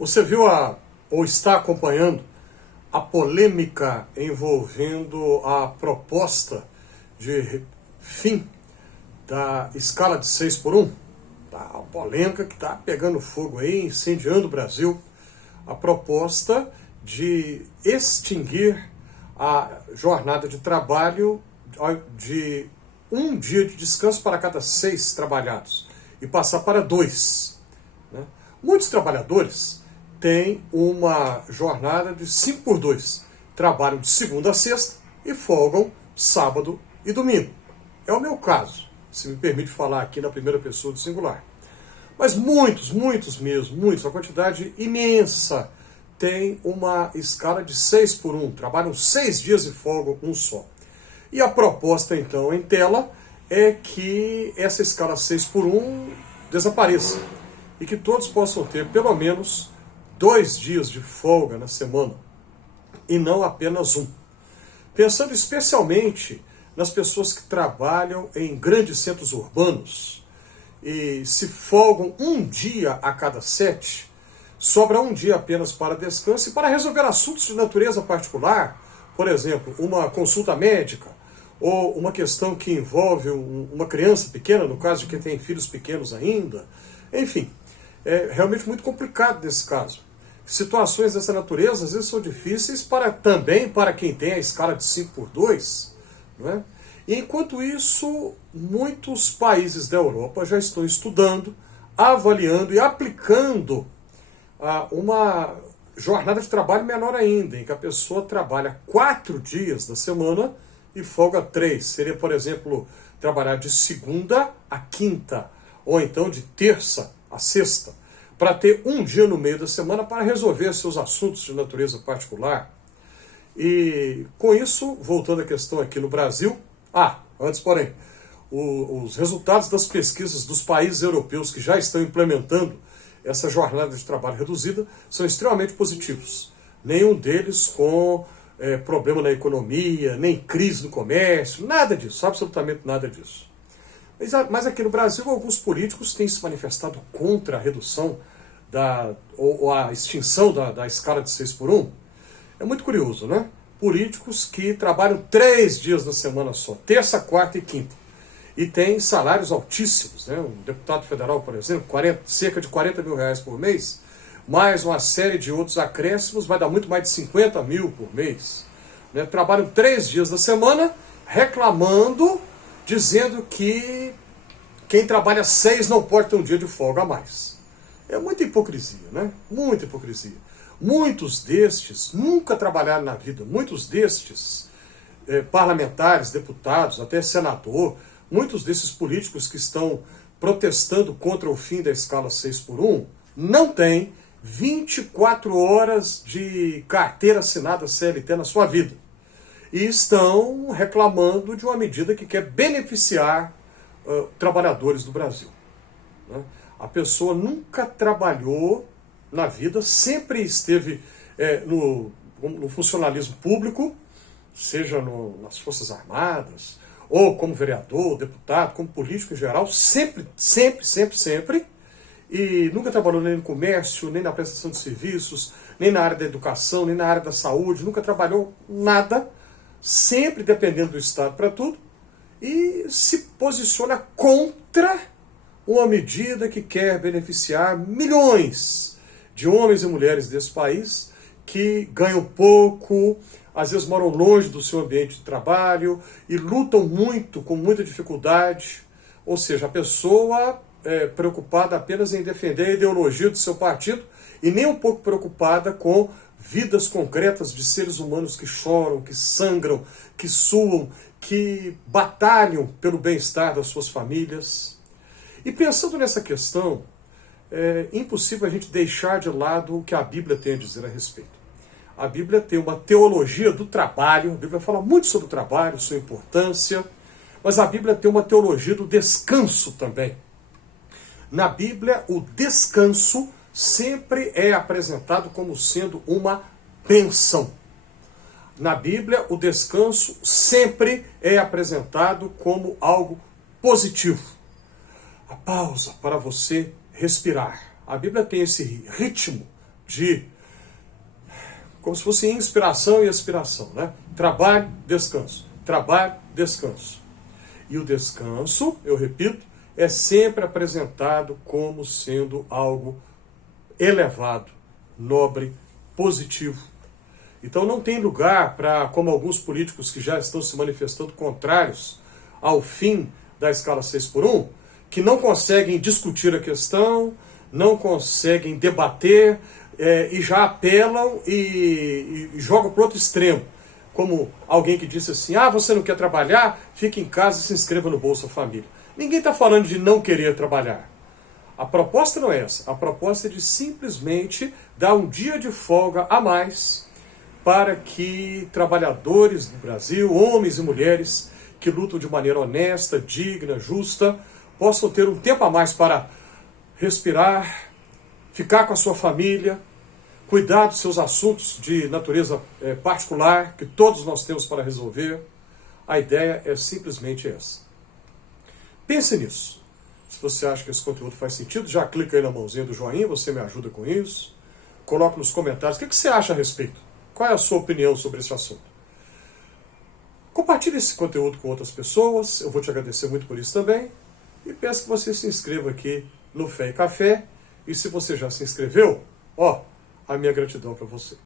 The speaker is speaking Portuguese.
Você viu ou está acompanhando a polêmica envolvendo a proposta de fim da escala de 6x1? A polêmica que está pegando fogo aí, incendiando o Brasil. A proposta de extinguir a jornada de trabalho de um dia de descanso para cada 6 trabalhados e passar para 2. Né? Muitos trabalhadores têm uma jornada de 5x2. Trabalham de segunda a sexta e folgam sábado e domingo. É o meu caso, se me permite falar aqui na primeira pessoa do singular. Mas muitos, a quantidade imensa, tem uma escala de 6x1. Trabalham 6 dias e folgam um só. E a proposta, então, em tela, é que essa escala 6x1 desapareça. E que todos possam ter, pelo menos, 2 dias de folga na semana. E não apenas um. Pensando especialmente nas pessoas que trabalham em grandes centros urbanos e se folgam um dia a cada 7, sobra um dia apenas para descanso e para resolver assuntos de natureza particular, por exemplo, uma consulta médica, ou uma questão que envolve uma criança pequena, no caso de quem tem filhos pequenos ainda. Enfim, é realmente muito complicado nesse caso. Situações dessa natureza às vezes são difíceis também para quem tem a escala de 5x2, não é? E enquanto isso, muitos países da Europa já estão estudando, avaliando e aplicando uma jornada de trabalho menor ainda, em que a pessoa trabalha 4 dias da semana e folga 3. Seria, por exemplo, trabalhar de segunda a quinta, ou então de terça a sexta, para ter um dia no meio da semana para resolver seus assuntos de natureza particular. E com isso, voltando à questão aqui no Brasil, antes porém, os resultados das pesquisas dos países europeus que já estão implementando essa jornada de trabalho reduzida são extremamente positivos. Nenhum deles com problema na economia, nem crise no comércio, nada disso, absolutamente nada disso. Mas aqui no Brasil, alguns políticos têm se manifestado contra a redução ou a extinção da escala de 6x1. É muito curioso, né? Políticos que trabalham 3 dias na semana só, terça, quarta e quinta. E têm salários altíssimos, né? Um deputado federal, por exemplo, cerca de 40 mil reais por mês, mais uma série de outros acréscimos, vai dar muito mais de 50 mil por mês. Né? Trabalham 3 dias da semana, reclamando, dizendo que quem trabalha 6 não pode ter um dia de folga a mais. É muita hipocrisia, né? Muita hipocrisia. Muitos destes nunca trabalharam na vida, muitos destes parlamentares, deputados, até senador, muitos desses políticos que estão protestando contra o fim da escala 6x1, não têm 24 horas de carteira assinada CLT na sua vida. E estão reclamando de uma medida que quer beneficiar trabalhadores do Brasil. Né? A pessoa nunca trabalhou na vida, sempre esteve no funcionalismo público, seja nas Forças Armadas, ou como vereador, deputado, como político em geral, sempre, e nunca trabalhou nem no comércio, nem na prestação de serviços, nem na área da educação, nem na área da saúde, nunca trabalhou nada, sempre dependendo do Estado para tudo, e se posiciona contra uma medida que quer beneficiar milhões de homens e mulheres desse país que ganham pouco, às vezes moram longe do seu ambiente de trabalho e lutam muito, com muita dificuldade. Ou seja, a pessoa preocupada apenas em defender a ideologia do seu partido e nem um pouco preocupada com vidas concretas de seres humanos que choram, que sangram, que suam, que batalham pelo bem-estar das suas famílias. E pensando nessa questão, é impossível a gente deixar de lado o que a Bíblia tem a dizer a respeito. A Bíblia tem uma teologia do trabalho, a Bíblia fala muito sobre o trabalho, sua importância, mas a Bíblia tem uma teologia do descanso também. Na Bíblia, o descanso sempre é apresentado como sendo uma bênção. Na Bíblia, o descanso sempre é apresentado como algo positivo. A pausa para você respirar. A Bíblia tem esse ritmo de, como se fosse inspiração e aspiração, né? Trabalho, descanso. Trabalho, descanso. E o descanso, eu repito, é sempre apresentado como sendo algo elevado, nobre, positivo. Então não tem lugar para, como alguns políticos que já estão se manifestando contrários ao fim da escala 6x1, que não conseguem discutir a questão, não conseguem debater, e já apelam e jogam para o outro extremo. Como alguém que disse assim, você não quer trabalhar? Fique em casa e se inscreva no Bolsa Família. Ninguém está falando de não querer trabalhar. A proposta não é essa. A proposta é de simplesmente dar um dia de folga a mais para que trabalhadores do Brasil, homens e mulheres, que lutam de maneira honesta, digna, justa, possam ter um tempo a mais para respirar, ficar com a sua família, cuidar dos seus assuntos de natureza particular, que todos nós temos para resolver. A ideia é simplesmente essa. Pense nisso. Se você acha que esse conteúdo faz sentido, já clica aí na mãozinha do joinha, você me ajuda com isso. Coloque nos comentários o que você acha a respeito. Qual é a sua opinião sobre esse assunto? Compartilhe esse conteúdo com outras pessoas, eu vou te agradecer muito por isso também. E peço que você se inscreva aqui no Fé e Café. E se você já se inscreveu, a minha gratidão para você.